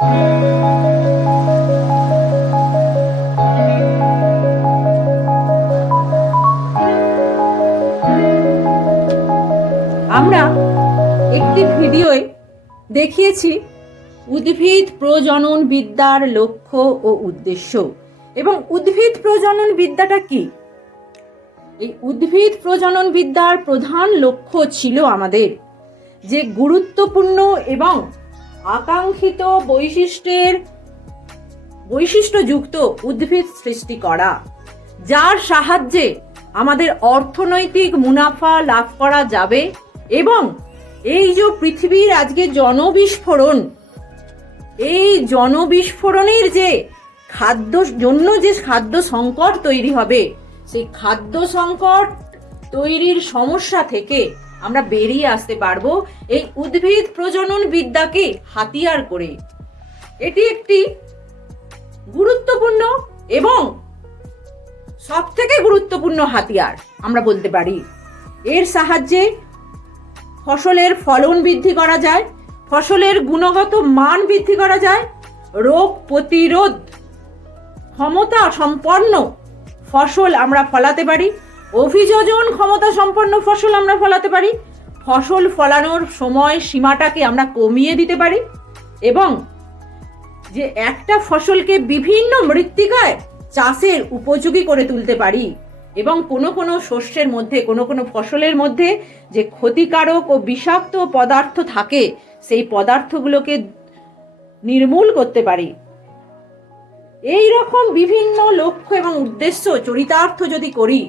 আমরা একটি ভিডিওয়ে দেখিয়েছি উদ্ভিদ প্রজনন বিদ্যার লক্ষ্য ও উদ্দেশ্য। এবং উদ্ভিদ প্রজনন বিদ্যাটা কি? এই উদ্ভিদ প্রজনন বিদ্যার প্রধান লক্ষ্য ছিল আমাদের যে গুরুত্বপূর্ণ এবং আকাঙ্ক্ষিত বৈশিষ্ট্যযুক্ত উদ্ভিদ সৃষ্টি করা, যার সাহায্যে আমাদের অর্থনৈতিক মুনাফা লাভ করা যাবে এবং এই যে পৃথিবীর আজকে জনবিস্ফোরণ, এই জনবিস্ফোরণের যে খাদ্য সংকট তৈরি হবে, সেই খাদ্য সংকট তৈরির সমস্যা থেকে আমরা বেরিয়ে আসতে পারবো এই উদ্ভিদ প্রজনন বিদ্যাকে হাতিয়ার করে। এটি একটি গুরুত্বপূর্ণ এবং সবথেকে গুরুত্বপূর্ণ হাতিয়ার আমরা বলতে পারি। এর সাহায্যে ফসলের ফলন বৃদ্ধি করা যায়, ফসলের গুণগত মান বৃদ্ধি করা যায়, রোগ প্রতিরোধ ক্ষমতা সম্পন্ন ফসল আমরা ফলাতে পারি, অভিযোজন ক্ষমতা সম্পন্ন ফসল আমরা ফলাতে পারি, ফসল ফলানোর সময় সীমাটাকে আমরা কমিয়ে দিতে পারি এবং যে একটা ফসলকে বিভিন্ন মৃত্তিকায় চাষের উপযোগী করে তুলতে পারি এবং কোনো শস্যের মধ্যে, কোনো ফসলের মধ্যে যে ক্ষতিকারক ও বিষাক্ত পদার্থ থাকে, সেই পদার্থগুলোকে নির্মূল করতে পারি। এই রকম বিভিন্ন লক্ষ্য এবং উদ্দেশ্য চরিতার্থ যদি করি,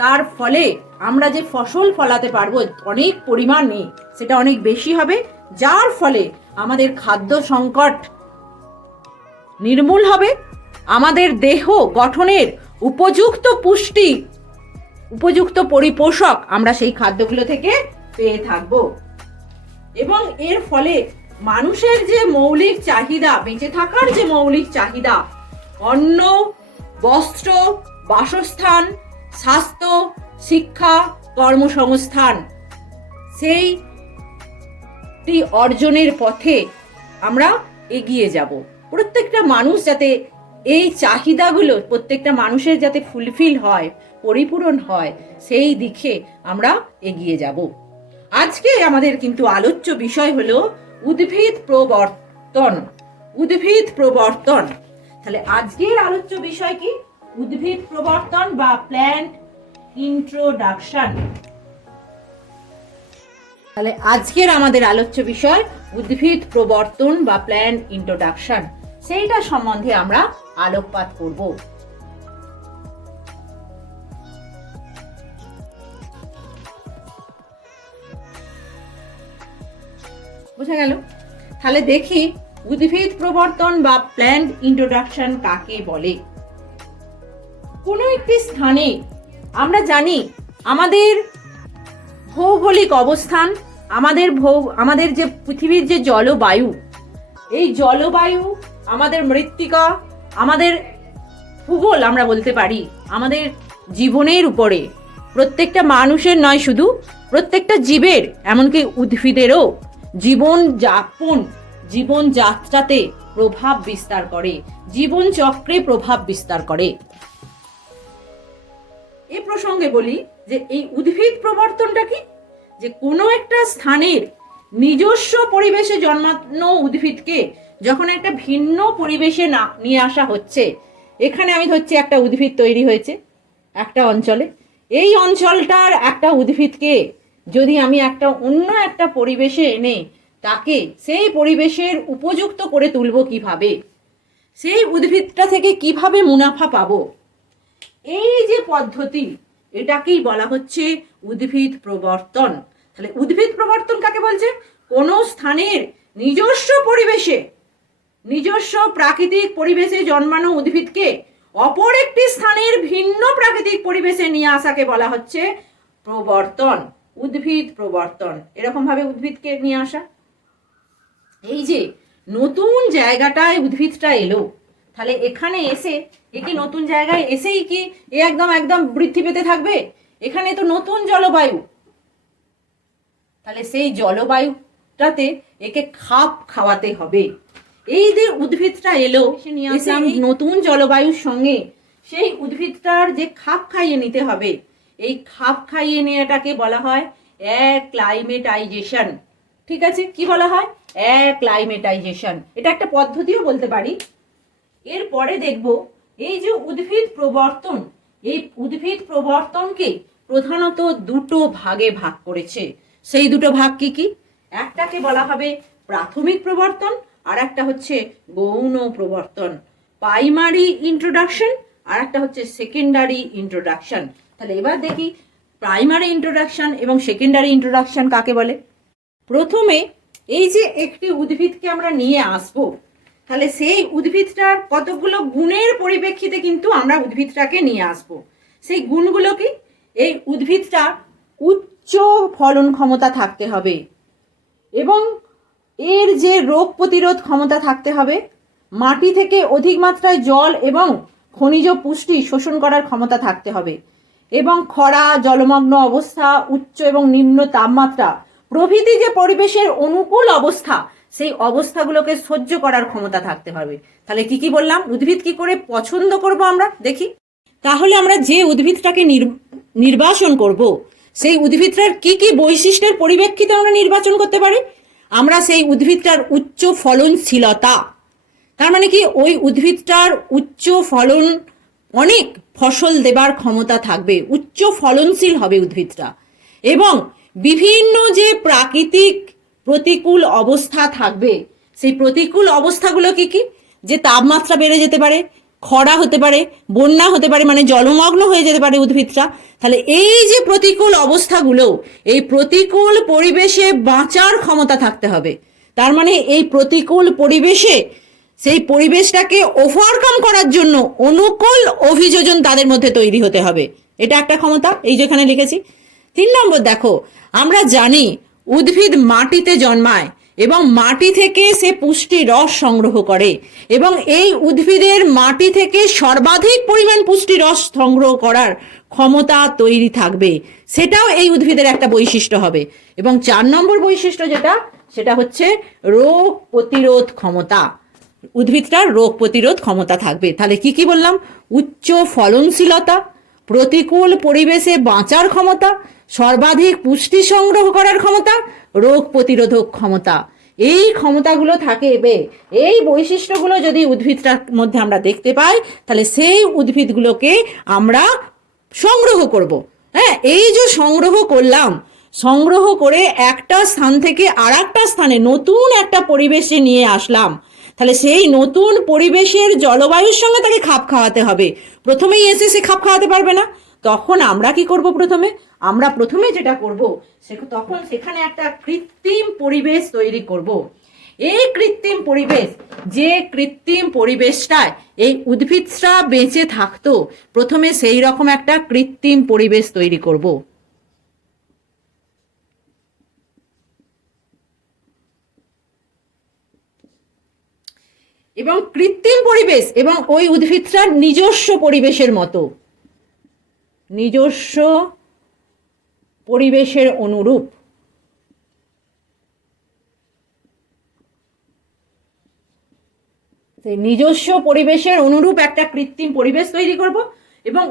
তার ফলে আমরা যে ফসল ফলাতে পারবো অনেক পরিমাণে, সেটা অনেক বেশি হবে, যার ফলে আমাদের খাদ্য সংকট নির্মূল হবে, আমাদের দেহ গঠনের উপযুক্ত পুষ্টি, উপযুক্ত পরিপোষক আমরা সেই খাদ্যগুলো থেকে পেয়ে থাকব এবং এর ফলে মানুষের যে মৌলিক চাহিদা, বেঁচে থাকার যে মৌলিক চাহিদা, অন্ন, বস্ত্র, বাসস্থান, স্বাস্থ্য, শিক্ষা, কর্মসংস্থান, সেইটি অর্জনের পথে আমরা এগিয়ে যাব। প্রত্যেকটা মানুষ যাতে এই চাহিদাগুলো, প্রত্যেকটা মানুষের যাতে ফুলফিল হয়, পরিপূরণ হয়, সেই দিকে আমরা এগিয়ে যাব। আজকে আমাদের কিন্তু আলোচ্য বিষয় হলো উদ্ভিদ প্রবর্তন। উদ্ভিদ প্রবর্তন, তাহলে আজকের আলোচ্য বিষয় কি? উদ্ভিদ প্রবর্তন বা প্ল্যান্ট ইন্ট্রোডাকশন। তাহলে আজকের আমাদের আলোচ্য বিষয় উদ্ভিদ প্রবর্তন বা প্ল্যান্ট ইন্ট্রোডাকশন, সেইটা সম্বন্ধে আমরা আলোকপাত করব। বোঝা গেল? তাহলে দেখি উদ্ভিদ প্রবর্তন বা প্ল্যান্ট ইন্ট্রোডাকশন কাকে বলে। কোনো একটি স্থানে আমরা জানি আমাদের ভৌগোলিক অবস্থান, আমাদের যে পৃথিবীর যে জলবায়ু, এই জলবায়ু, আমাদের মৃত্তিকা, আমাদের ভূগোল আমরা বলতে পারি আমাদের জীবনের উপরে, প্রত্যেকটা মানুষের নয় শুধু, প্রত্যেকটা জীবের, এমনকি উদ্ভিদেরও জীবনযাত্রাতে প্রভাব বিস্তার করে, জীবন চক্রে প্রভাব বিস্তার করে। এই প্রসঙ্গে বলি যে এই উদ্ভিদ প্রবর্তনটা কি? যে কোনো একটা স্থানের নিজস্ব পরিবেশে জন্মানো উদ্ভিদকে যখন একটা ভিন্ন পরিবেশে নিয়ে আসা হচ্ছে, এখানে আমি ধরছি একটা উদ্ভিদ তৈরি হয়েছে একটা অঞ্চলে, এই অঞ্চলটার একটা উদ্ভিদকে যদি আমি অন্য একটা পরিবেশে এনে তাকে সেই পরিবেশের উপযুক্ত করে তুলব কিভাবে, সেই উদ্ভিদটা থেকে কিভাবে মুনাফা পাবো, এই যে পদ্ধতি, এটাকেই বলা হচ্ছে উদ্ভিদ প্রবর্তন। তাহলে উদ্ভিদ প্রবর্তন কাকে বলছে? কোনো স্থানের নিজস্ব পরিবেশে, নিজস্ব প্রাকৃতিক পরিবেশে জন্মানো উদ্ভিদকে অপর একটি স্থানের ভিন্ন প্রাকৃতিক পরিবেশে নিয়ে আসাকে বলা হচ্ছে প্রবর্তন, উদ্ভিদ প্রবর্তন। এরকম ভাবে উদ্ভিদকে নিয়ে আসা। এই যে নতুন জায়গাটায় উদ্ভিদটা এলো, তাহলে এখানে এসে একে নতুন জায়গায় এসেই কি এ একদম বৃদ্ধি পেতে থাকবে? এখানে তো নতুন জলবায়ু, তাহলে সেই জলবায়ুটাতে একে খাপ খাওয়াতে হবে এই যে উদ্ভিদটা এলো, এসে এই নতুন জলবায়ুর সঙ্গে সেই উদ্ভিদটার যে খাপ খাইয়ে নিতে হবে, এই খাপ খাইয়ে নেওয়াটাকে বলা হয় অ্যাক্লাইমেটাইজেশন। ঠিক আছে, কি বলা হয়? অ্যাক্লাইমেটাইজেশন। এটা একটা পদ্ধতিও বলতে পারি। এরপরে দেখব এই যে উদ্ভিদ প্রবর্তন, এই উদ্ভিদ প্রবর্তনকে প্রধানত দুটো ভাগে ভাগ করেছে। সেই দুটো ভাগ কি কি? একটাকে বলা হবে প্রাথমিক প্রবর্তন, আর একটা হচ্ছে গৌণ প্রবর্তন। প্রাইমারি ইন্ট্রোডাকশন আর একটা হচ্ছে সেকেন্ডারি ইন্ট্রোডাকশন। তাহলে এবার দেখি প্রাইমারি ইন্ট্রোডাকশন এবং সেকেন্ডারি ইন্ট্রোডাকশন কাকে বলে। প্রথমে এই যে একটি উদ্ভিদকে আমরা নিয়ে আসবো, তাহলে সেই উদ্ভিদটার কতগুলো গুণের পরিপ্রেক্ষিতে কিন্তু আমরা উদ্ভিদটাকে নিয়ে আসবো। সেই গুণগুলো কি? এই উদ্ভিদটা উচ্চ ফলন ক্ষমতা থাকতে হবে, এবং এর যে রোগ প্রতিরোধ ক্ষমতা থাকতে হবে, মাটি থেকে অধিক মাত্রায় জল এবং খনিজ পুষ্টি শোষণ করার ক্ষমতা থাকতে হবে, এবং খরা, জলমগ্ন অবস্থা, উচ্চ এবং নিম্ন তাপমাত্রা প্রভৃতি যে পরিবেশের অনুকূল অবস্থা, সেই অবস্থাগুলোকে সহ্য করার ক্ষমতা থাকতে হবে। তাহলে কি কি বললাম? উদ্ভিদ কি করে পছন্দ করব আমরা দেখি। তাহলে আমরা যে উদ্ভিদটাকে নির্বাচন করব, সেই উদ্ভিদটার কি কি বৈশিষ্ট্যের পরিপ্রেক্ষিতে আমরা নির্বাচন করতে পারি? আমরা সেই উদ্ভিদটার উচ্চ ফলনশীলতা, তার মানে কি ওই উদ্ভিদটার উচ্চ ফলন, অনেক ফসল দেবার ক্ষমতা থাকবে, উচ্চ ফলনশীল হবে উদ্ভিদটা, এবং বিভিন্ন যে প্রাকৃতিক প্রতিকূল অবস্থা থাকবে, সেই প্রতিকূল অবস্থাগুলো কি কি? যে তাপমাত্রা বেড়ে যেতে পারে, খরা হতে পারে, বন্যা হতে পারে, মানে জলমগ্ন হয়ে যেতে পারে উদ্ভিদটা। তাহলে এই যে প্রতিকূল অবস্থাগুলো, এই প্রতিকূল পরিবেশে বাঁচার ক্ষমতা থাকতে হবে। তার মানে এই প্রতিকূল পরিবেশে সেই পরিবেশটাকে ওভারকাম করার জন্য অনুকূল অভিযোজন তাদের মধ্যে তৈরি হতে হবে। এটা একটা ক্ষমতা, এই যেখানে লিখেছি। 3 নম্বর দেখো, আমরা জানি উদ্ভিদ মাটিতে জন্মায় এবং মাটি থেকে সে পুষ্টি রস সংগ্রহ করে, এবং এই উদ্ভিদের মাটি থেকে সর্বাধিক পরিমাণ পুষ্টি রস সংগ্রহ করার ক্ষমতা তৈরি থাকবে, সেটাও এই উদ্ভিদের একটা বৈশিষ্ট্য হবে। এবং 4 নম্বর বৈশিষ্ট্য যেটা, সেটা হচ্ছে রোগ প্রতিরোধ ক্ষমতা। উদ্ভিদটার রোগ প্রতিরোধ ক্ষমতা থাকবে। তাহলে কি কি বললাম? উচ্চ ফলনশীলতা, প্রতিকূল পরিবেশে বাঁচার ক্ষমতা, সর্বাধিক পুষ্টি সংগ্রহ করার ক্ষমতা, রোগ প্রতিরোধক ক্ষমতা। এই ক্ষমতাগুলো থাকবে, এই বৈশিষ্ট্যগুলো যদি উদ্ভিদটার মধ্যে আমরা দেখতে পাই, তাহলে সেই উদ্ভিদগুলোকে আমরা সংগ্রহ করব। হ্যাঁ, এই যে সংগ্রহ করলাম, সংগ্রহ করে একটা স্থান থেকে আর একটা স্থানে নতুন একটা পরিবেশে নিয়ে আসলাম, তাহলে সেই নতুন পরিবেশের জলবায়ুর সঙ্গে তাকে খাপ খাওয়াতে হবে। প্রথমেই এসে সে খাপ খাওয়াতে পারবে না, তখন আমরা কি করব? আমরা প্রথমে যেটা করব, তখন সেখানে একটা কৃত্রিম পরিবেশ তৈরি করব। এই কৃত্রিম পরিবেশ, যে কৃত্রিম পরিবেশটায় এই উদ্ভিদটা বেঁচে থাকতো, প্রথমে সেই রকম একটা কৃত্রিম পরিবেশ তৈরি করব। এবং কৃত্রিম পরিবেশ এবং ওই উদ্ভিদটার নিজস্ব পরিবেশের মতো, নিজস্ব পরিবেশের অনুরূপ নিজস্ব পরিবেশের অনুরূপ একটা কৃত্রিম পরিবেশ তৈরি করব, এবং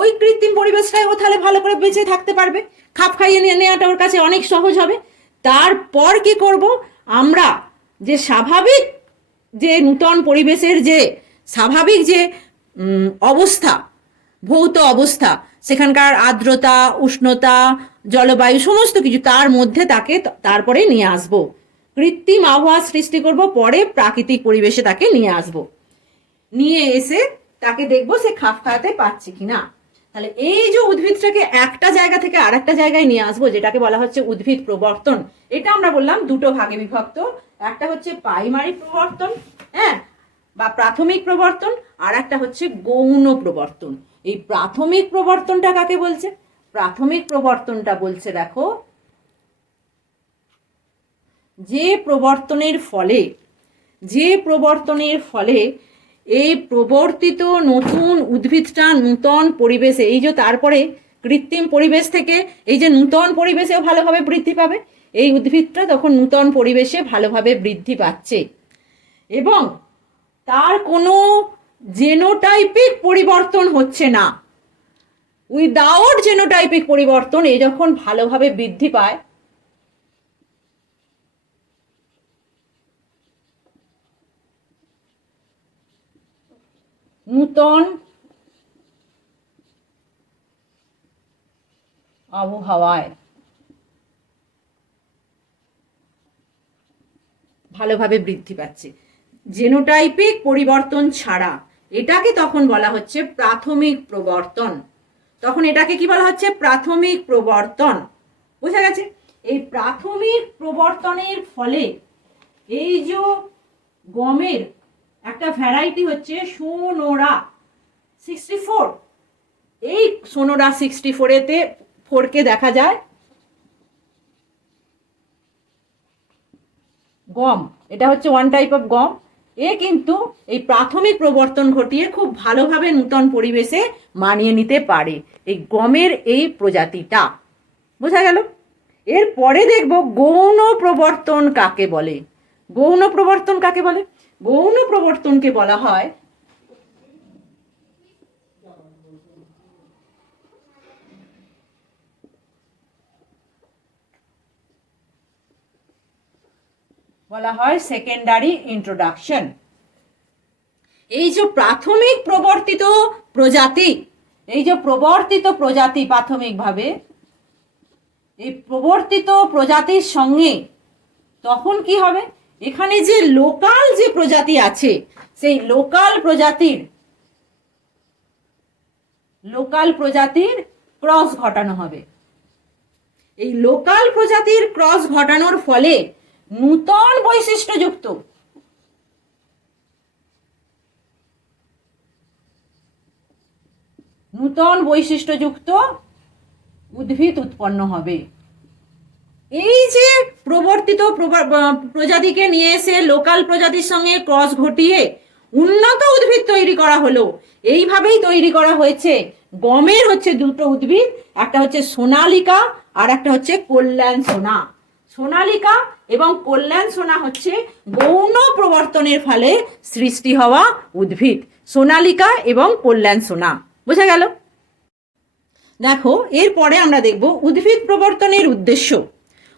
ওই কৃত্রিম পরিবেশটাই ও তাহলে ভালো করে বেঁচে থাকতে পারবে, খাপ খাইয়ে নেওয়াটা ওর কাছে অনেক সহজ হবে। তারপর কি করব? আমরা যে স্বাভাবিক যে নূতন পরিবেশের যে স্বাভাবিক যে অবস্থা, ভৌত অবস্থা, সেখানকার আর্দ্রতা, উষ্ণতা, জলবায়ু, সমস্ত কিছু তার মধ্যে তাকে তারপরে নিয়ে আসবো, কৃত্রিম আবহাওয়া সৃষ্টি করব, পরে প্রাকৃতিক পরিবেশে তাকে নিয়ে আসব, নিয়ে এসে তাকে দেখবো সে খাপ খাওয়াতে পারছে কিনা। তাহলে এই যে উদ্ভিদটাকে একটা জায়গা থেকে আর একটা জায়গায় নিয়ে আসবো, যেটাকে বলা হচ্ছে উদ্ভিদ প্রবর্তন, এটা আমরা বললাম দুটো ভাগে বিভক্ত। একটা হচ্ছে প্রাইমারি প্রবর্তন, হ্যাঁ, বা প্রাথমিক প্রবর্তন, আর একটা হচ্ছে গৌণ প্রবর্তন। এই প্রাথমিক প্রবর্তনটা কাকে বলছে? প্রাথমিক প্রবর্তনটা বলছে, দেখো, যে প্রবর্তনের ফলে এই প্রবর্তিত নতুন উদ্ভিদটা নূতন পরিবেশে, এই যে তারপরে কৃত্রিম পরিবেশ থেকে এই যে নূতন পরিবেশেও ভালোভাবে বৃদ্ধি পাবে, এই উদ্ভিদটা তখন নূতন পরিবেশে ভালোভাবে বৃদ্ধি পাচ্ছে। এবং তার কোনো জেনোটাইপিক পরিবর্তন হচ্ছে না। উইদাউট জেনোটাইপিক পরিবর্তন এ যখন ভালোভাবে বৃদ্ধি পায়, নূতন আবহাওয়ায় ভালোভাবে বৃদ্ধি পাচ্ছে, জেনোটাইপিক পরিবর্তন ছাড়া, এটাকে তখন বলা হচ্ছে প্রাথমিক প্রবর্তন। তখন এটাকে কি বলা হচ্ছে? প্রাথমিক প্রবর্তন। বোঝা গেছে? এই প্রাথমিক প্রবর্তনের ফলে এই যে গমের একটা ভ্যারাইটি হচ্ছে সোনোরা 64, এই সোনোরা 64-এতে 4কে দেখা যায় গম, এটা হচ্ছে ওয়ান টাইপ অফ গম। এ কিন্তু এই প্রাথমিক প্রবর্তন ঘটিয়ে খুব ভালোভাবে নূতন পরিবেশে মানিয়ে নিতে পারে, এই গমের এই প্রজাতিটা। বোঝা গেল? এরপরে দেখব গৌণ প্রবর্তন কাকে বলে। গৌণ প্রবর্তন কাকে বলে? গৌণ প্রবর্তনকে বলা হয় সেকেন্ডারি ইন্ট্রোডাকশন। এই যে প্রাথমিক প্রবর্তিত প্রজাতি, এই যে প্রবর্তিত প্রজাতি প্রাথমিকভাবে, এই প্রবর্তিত প্রজাতির সঙ্গে তখন কি হবে? এখানে যে লোকাল যে প্রজাতি আছে, সেই লোকাল প্রজাতির ক্রস ঘটানো হবে। এই লোকাল প্রজাতির ক্রস ঘটানোর ফলে নূতন বৈশিষ্ট্যযুক্ত উদ্ভিদ উৎপন্ন হবে। এই যে প্রবর্তিত প্রজাতিকে নিয়ে এসে লোকাল প্রজাতির সঙ্গে ক্রস ঘটিয়ে উন্নত উদ্ভিদ তৈরি করা হলো। এইভাবেই তৈরি করা হয়েছে গমের হচ্ছে দুটো উদ্ভিদ, একটা হচ্ছে সোনালিকা আর একটা হচ্ছে কল্যাণ সোনা। সোনালিকা এবং কল্যাণ সোনা হচ্ছে গৌণ প্রবর্তনের ফলে সৃষ্টি হওয়া উদ্ভিদ, সোনালিকা এবং কল্যাণ সোনা। বোঝা গেল? দেখো, এরপরে আমরা দেখব উদ্ভিদ প্রবর্তনের উদ্দেশ্য।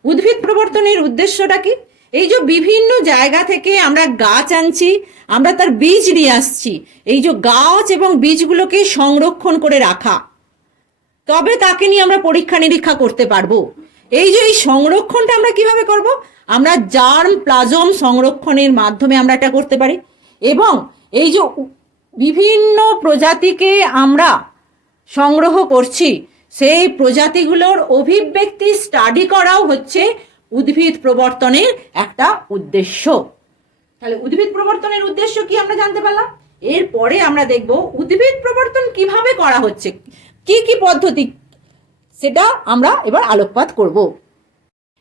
উদ্ভিদ প্রবর্তনের উদ্দেশ্যটা কি? এই যে বিভিন্ন জায়গা থেকে আমরা গাছ আনছি, আমরা তার বীজ নিয়ে আসছি, এই যে গাছ এবং বীজগুলোকে সংরক্ষণ করে রাখা, তবে তাকে নিয়ে আমরা পরীক্ষা নিরীক্ষা করতে পারবো। এই যে এই সংরক্ষণটা আমরা কিভাবে করব? আমরা জার্ম প্লাজম সংরক্ষণের মাধ্যমে আমরা এটা করতে পারি। এবং এই যে বিভিন্ন প্রজাতিকে আমরা সংগ্রহ করছি, সেই প্রজাতিগুলোর অভিব্যক্তি স্টাডি করাও হচ্ছে উদ্ভিদ প্রবর্তনের একটা উদ্দেশ্য। তাহলে উদ্ভিদ প্রবর্তনের উদ্দেশ্য কি আমরা জানতে পারলাম। এরপরে আমরা দেখব উদ্ভিদ প্রবর্তন কিভাবে করা হচ্ছে, কি কি পদ্ধতি, সেটা আমরা এবার আলোকপাত করব।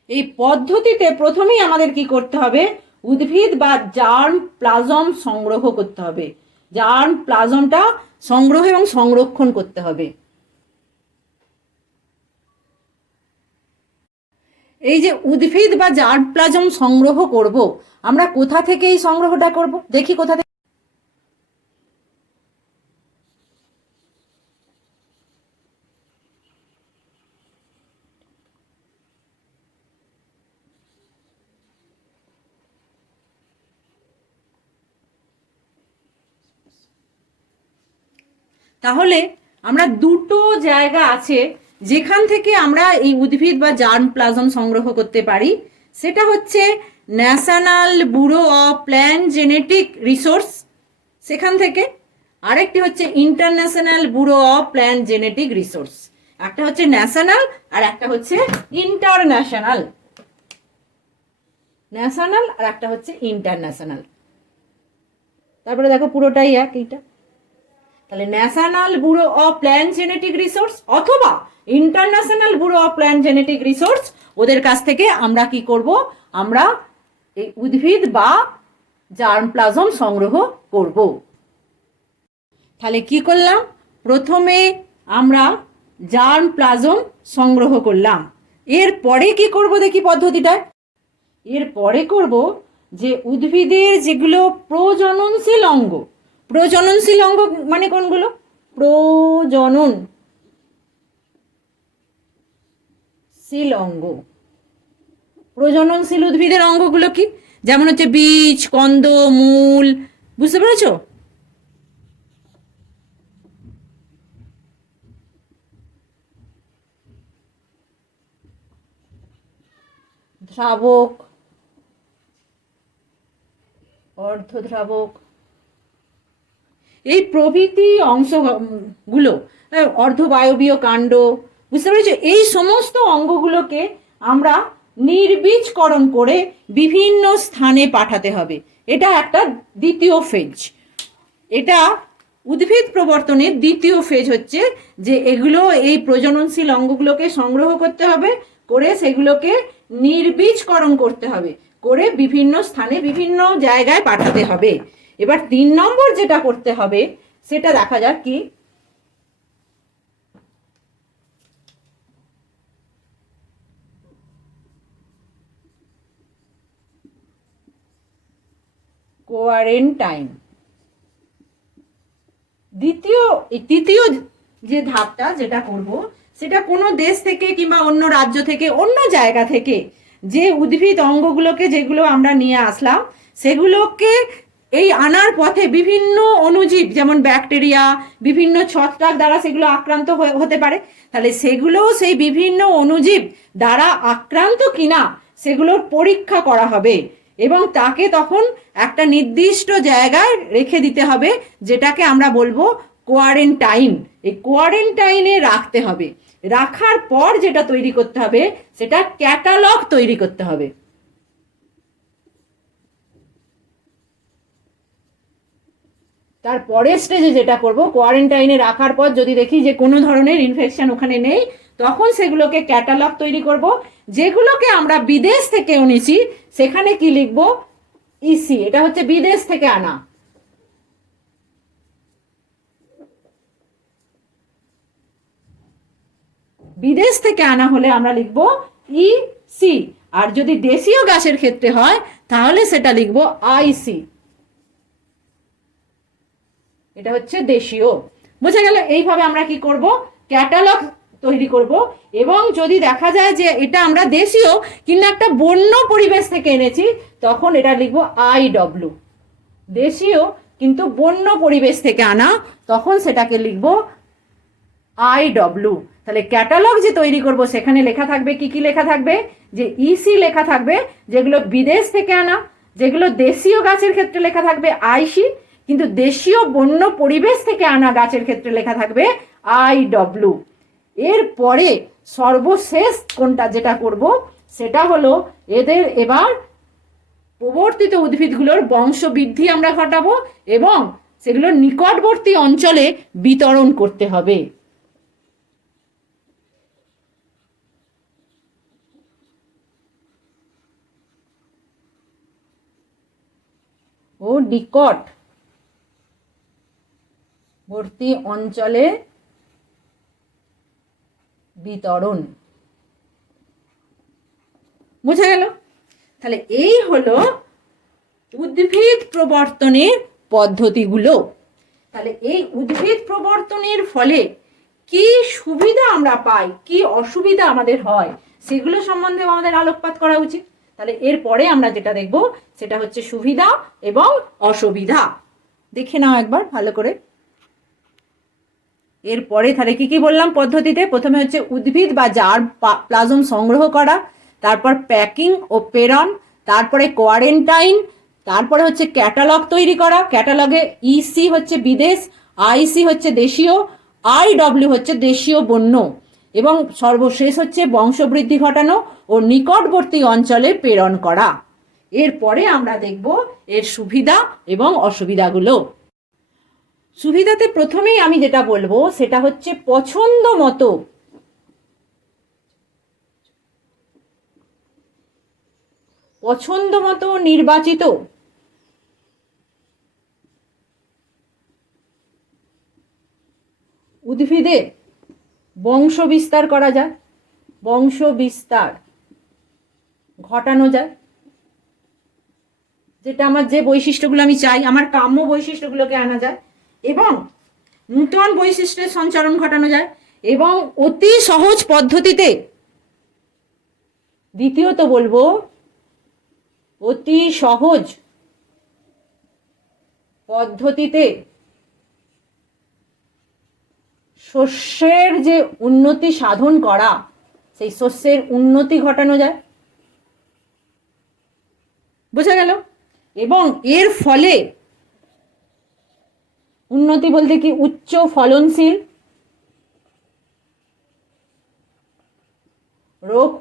এই পদ্ধতিতে প্রথমেই আমাদের কি করতে হবে? উদ্ভিদ বা জার্ম প্লাজম সংগ্রহ করতে হবে। জার্ম প্লাজমটা সংগ্রহ এবং সংরক্ষণ করতে হবে। এই যে উদ্ভিদ বা জার্ম প্লাজম সংগ্রহ করব, আমরা কোথা থেকে এই সংগ্রহটা করব? দেখি কোথা থেকে। তাহলে আমরা দুটো জায়গা আছে যেখান থেকে আমরা এই উদ্ভিদ বা জার্ম প্লাজম সংগ্রহ করতে পারি। সেটা হচ্ছে national bureau of plant genetic resource, সেখান থেকে। আরেকটি হচ্ছে international bureau of plant genetic resource. একটা হচ্ছে ন্যাশনাল আর একটা হচ্ছে ইন্টারন্যাশনাল। ন্যাশনাল আর একটা হচ্ছে ইন্টারন্যাশনাল। তারপরে দেখো পুরোটাই এক এইটা। তাহলে national bureau of plant genetic resource অথবা international bureau of plant genetic resource, ওদের কাছ থেকে আমরা কি করব? আমরা এই উদ্ভিদ বা জার্ম প্লাজম সংগ্রহ করব। তাহলে কি করলাম? প্রথমে আমরা জার্ম প্লাজম সংগ্রহ করলাম। এরপরে কি করব দেখি পদ্ধতিটা। এরপরে করব যে উদ্ভিদের যেগুলো প্রজননশীল অঙ্গ, প্রজননশীল অঙ্গ মানে কোনগুলো? প্রজননশীল অঙ্গ, প্রজননশীল উদ্ভিদের অঙ্গগুলো কি? যেমন হচ্ছে বীজ, কন্দ, মূল, বুঝতে পেরেছো? দ্রাবক, অর্ধদ্রাবক, এই প্রভৃতি অংশগুলো, অর্ধবায়বীয় কাণ্ড, বুঝতে পেরেছো? এই সমস্ত অঙ্গগুলোকে আমরা নির্বীজকরণ করে বিভিন্ন স্থানে পাঠাতে হবে। এটা একটা দ্বিতীয় ফেজ। এটা উদ্ভিদ প্রবর্তনের দ্বিতীয় ফেজ হচ্ছে যে এগুলো, এই প্রজননশীল অঙ্গগুলোকে সংগ্রহ করতে হবে, করে সেগুলোকে নির্বীজকরণ করতে হবে, করে বিভিন্ন স্থানে বিভিন্ন জায়গায় পাঠাতে হবে। এবার 3 নম্বর যেটা করতে হবে সেটা দেখা যাক কি। কোয়ারেন্টাইন। তৃতীয় যে ধাপটা যেটা করব, সেটা কোনো দেশ থেকে কিংবা অন্য রাজ্য থেকে, অন্য জায়গা থেকে যে উদ্ভিদ অঙ্গগুলোকে যেগুলো আমরা নিয়ে আসলাম, সেগুলোকে এই আনার পথে বিভিন্ন অণুজীব, যেমন ব্যাকটেরিয়া, বিভিন্ন ছত্রাক দ্বারা সেগুলো আক্রান্ত হতে পারে। তাহলে সেগুলোও সেই বিভিন্ন অণুজীব দ্বারা আক্রান্ত কিনা সেগুলোর পরীক্ষা করা হবে, এবং তাকে তখন একটা নির্দিষ্ট জায়গায় রেখে দিতে হবে, যেটাকে আমরা বলবো কোয়ারেন্টাইন। এই কোয়ারেন্টাইনে রাখতে হবে। রাখার পর যেটা তৈরি করতে হবে সেটা ক্যাটালগ তৈরি করতে হবে। তারপরের স্টেজে যেটা করব, কোয়ারেন্টাইনে রাখার পর যদি দেখি যে কোনো ধরনের ইনফেকশন ওখানে নেই, তখন সেগুলোকে ক্যাটালগ তৈরি করব। যেগুলোকে আমরা বিদেশ থেকে এনেছি সেখানে কি লিখব? ইসি। এটা হচ্ছে বিদেশ থেকে আনা। বিদেশ থেকে আনা হলে আমরা লিখব ইসি। আর যদি দেশীয় গাছের ক্ষেত্রে হয় তাহলে সেটা লিখব আইসি। এটা হচ্ছে দেশীয়। বোঝা গেল? এইভাবে আমরা কি করব? ক্যাটালগ তৈরি করব। এবং যদি দেখা যায় যে এটা আমরা দেশীয় কিন্তু একটা বন্য পরিবেশ থেকে এনেছি, তখন এটা লিখব আইডব্লিউ। দেশীয় কিন্তু বন্য পরিবেশ থেকে আনা, তখন সেটাকে লিখব আইডব্লিউ। তাহলে ক্যাটালগ যে তৈরি করব সেখানে লেখা থাকবে কি কি লেখা থাকবে? যে ইসি লেখা থাকবে যেগুলো বিদেশ থেকে আনা, যেগুলো দেশীয় গাছের ক্ষেত্রে লেখা থাকবে আইসি, কিন্তু দেশীয় বন্য পরিবেশ থেকে আনা গাছের ক্ষেত্রে লেখা থাকবে আইডব্লিউ। এরপরে সর্বশেষ কোনটা যেটা করব সেটা হলো এদের এবার প্রবর্তিত উদ্ভিদগুলোর বংশবৃদ্ধি আমরা ঘটাবো এবং সেগুলো নিকটবর্তী অঞ্চলে বিতরণ করতে হবে। ও নিকটবর্তী অঞ্চলে বিতরণ। বুঝা গেল? তাহলে এই হলো উদ্ভিদ প্রবর্তনের পদ্ধতিগুলো। তাহলে এই উদ্ভিদ প্রবর্তনের ফলে কি সুবিধা আমরা পাই, কি অসুবিধা আমাদের হয়, সেগুলো সম্বন্ধে আমাদের আলোকপাত করা উচিত। তাহলে এরপরে আমরা যেটা দেখব সেটা হচ্ছে সুবিধা এবং অসুবিধা। দেখে নাও একবার ভালো করে। এরপরে তাহলে কি কি বললাম পদ্ধতিতে? প্রথমে হচ্ছে উদ্ভিদ বা জার প্লাজম সংগ্রহ করা, তারপর প্যাকিং ও প্রেরণ, তারপরে কোয়ারেন্টাইন, তারপরে হচ্ছে ক্যাটালগ তৈরি করা। ক্যাটালগে ইসি হচ্ছে বিদেশ, আইসি হচ্ছে দেশীয়, আইডব্লিউ হচ্ছে দেশীয় বন্য, এবং সর্বশেষ হচ্ছে বংশবৃদ্ধি ঘটানো ও নিকটবর্তী অঞ্চলে প্রেরণ করা। এরপরে আমরা দেখব এর সুবিধা এবং অসুবিধাগুলো। সুবিধাতে প্রথমেই আমি যেটা বলবো সেটা হচ্ছে পছন্দ মতো নির্বাচিত উদ্ভিদের বংশ বিস্তার করা যায়, বংশ বিস্তার ঘটানো যায়। যেটা আমার যে বৈশিষ্ট্যগুলো আমি চাই, আমার কাম্য বৈশিষ্ট্যগুলোকে আনা যায় এবং নূতন বৈশিষ্ট্যের সঞ্চারণ ঘটানো যায় এবং অতি সহজ পদ্ধতিতে, দ্বিতীয়ত বলবো অতি সহজ পদ্ধতিতে শস্যের যে উন্নতি সাধন করা, সেই শস্যের উন্নতি ঘটানো যায়। বোঝা গেল? এবং এর ফলে উন্নতি বলতে কি, উচ্চ ফলনশীল, রোগ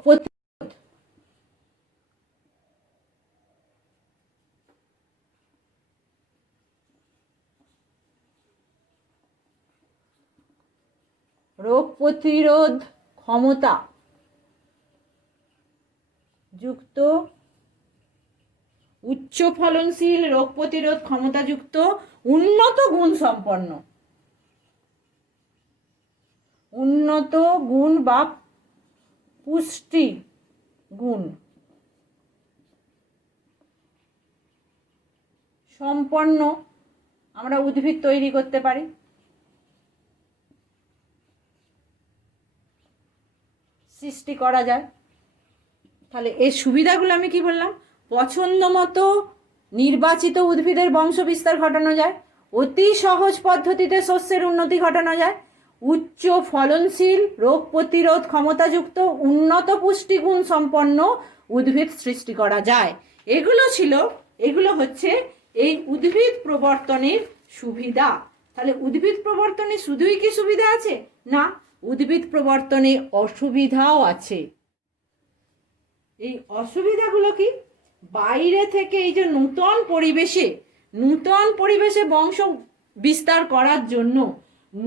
প্রতিরোধ, ক্ষমতা যুক্ত, উচ্চ ফলনশীল, রোগ প্রতিরোধ ক্ষমতা যুক্ত, উন্নত গুণ সম্পন্ন, উন্নত গুণ বা পুষ্টি গুণ সম্পন্ন আমরা উদ্ভিদ তৈরি করতে পারি। সৃষ্টি করা যায়। তাহলে এর সুবিধাগুলো আমি কি বললাম? পছন্দ মতো নির্বাচিত উদ্ভিদের বংশ বিস্তার ঘটানো যায়, অতি সহজ পদ্ধতিতে শস্যের উন্নতি ঘটানো যায়, উচ্চ ফলনশীল, রোগ প্রতিরোধ ক্ষমতাযুক্ত, উন্নত পুষ্টিগুণ সম্পন্ন উদ্ভিদ সৃষ্টি করা যায়। এগুলো হচ্ছে এই উদ্ভিদ প্রবর্তনের সুবিধা। তাহলে উদ্ভিদ প্রবর্তনে শুধুই কি সুবিধা আছে? না, উদ্ভিদ প্রবর্তনে অসুবিধাও আছে। এই অসুবিধাগুলো কি? বাইরে থেকে এই যে নূতন পরিবেশে বংশ বিস্তার করার জন্য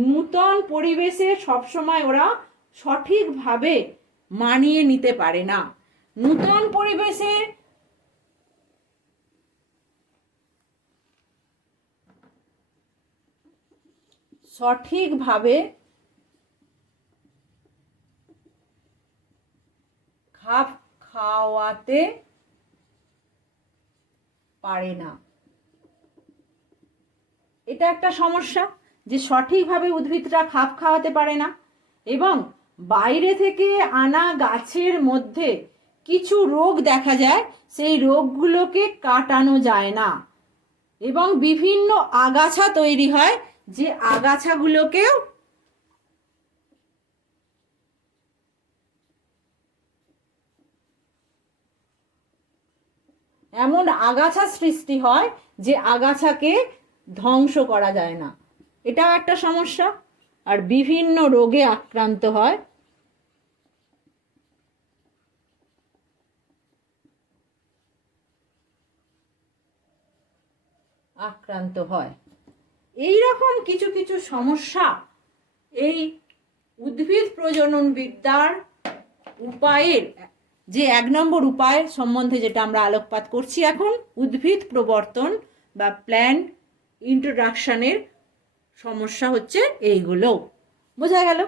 নূতন পরিবেশে সবসময় ওরা সঠিকভাবে মানিয়ে নিতে পারে না। নূতন পরিবেশে সঠিকভাবে খাপ খাওয়াতে পারে না। এটা একটা সমস্যা, যে সঠিকভাবে উদ্ভিদটা খাপ খাওয়াতে পারে না এবং বাইরে থেকে আনা গাছের মধ্যে কিছু রোগ দেখা যায়, সেই রোগগুলোকে কাটানো যায় না এবং বিভিন্ন আগাছা তৈরি হয়, যে আগাছাগুলোকেও এমন আগাছা সৃষ্টি হয় যে আগাছাকে ধ্বংস করা যায় না। এটাও একটা সমস্যা। আর বিভিন্ন রোগে আক্রান্ত হয়। এই রকম কিছু কিছু সমস্যা এই উদ্ভিদ প্রজনন বিদ্যার উপায়ের, যে 1 নম্বর উপায় সম্বন্ধে যেটা আমরা আলোকপাত করছি এখন, উদ্ভিদ প্রবর্তন বা প্ল্যান্ট ইন্ট্রোডাকশনের সমস্যা হচ্ছে এইগুলো। বোঝা গেল?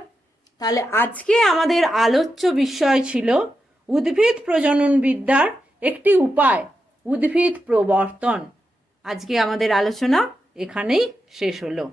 তাহলে আজকে আমাদের আলোচ্য বিষয় ছিল উদ্ভিদ প্রজনন বিদ্যার একটি উপায়, উদ্ভিদ প্রবর্তন। আজকে আমাদের আলোচনা এখানেই শেষ হলো।